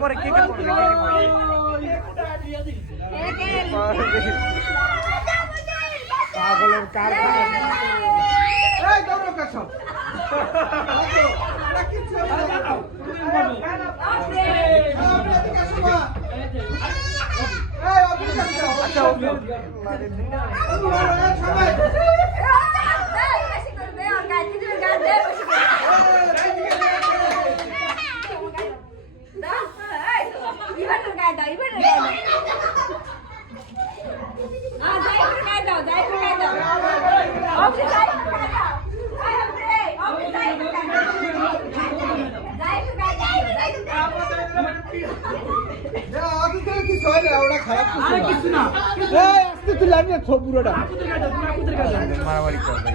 পরে কে কে করবে পাগলের কারখানা এই দৌড়ো কাছ মারামারি করবে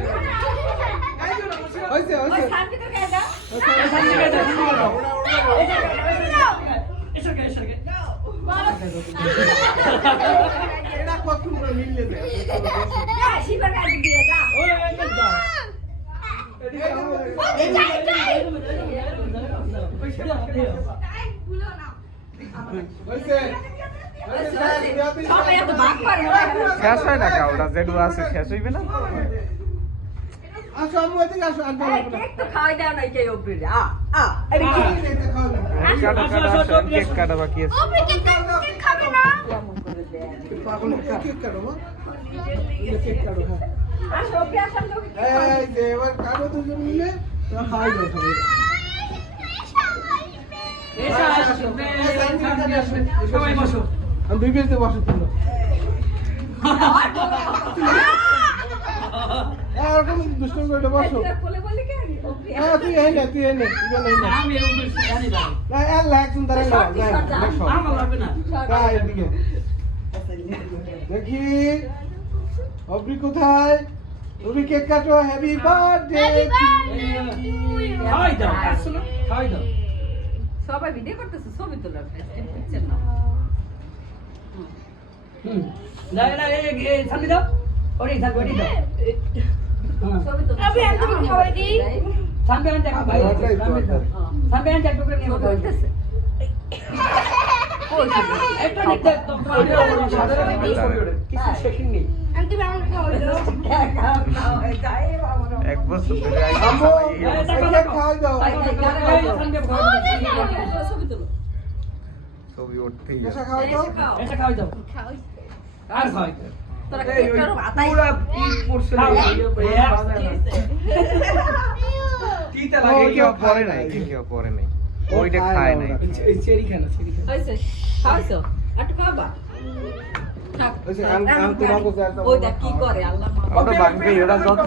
শেষ হয় না ওটা যেটু আছে শেষ হইবে না কেক কাটা বাকি আছে দুই বেজতে বসো তোমরা এরকম দুষ্টু করে বসো তুই এনে দেখি অব্রি কোথায় তুমি কেক কাটো হ্যাপি বার্থডে সবাই ভিডিও করতেছে ছবি তোলার পিকচার না সামনে দাও ওরে সামনে ওরে দাও ছবি তোলা আমি একদম খাওয়াই দিই সামনে আন দেখো ভাই সামনে আন দেখো করে নিয়ে বলতেছে একটা নিতে সাধারণ কিছু শেখিং নেই আমি তুমি আমাকে খাওয়াই দাও এক বছর ধরে খাওয়াই দাও ছবি তোলো ছবি উঠতেই এসা খাওয়াই দাও আর খাওয়াই তোরা কেকটারও ভাতাই পুরো পিস পড়ছে কিটা লাগে কেউ পরে নাই ওইটা খায় নাই চেরি খানা হইছে খাওয়াইছো একটু খাবা থাক ওই দেখ কি করে আল্লাহ ওটা ভাঙবে ওটা যত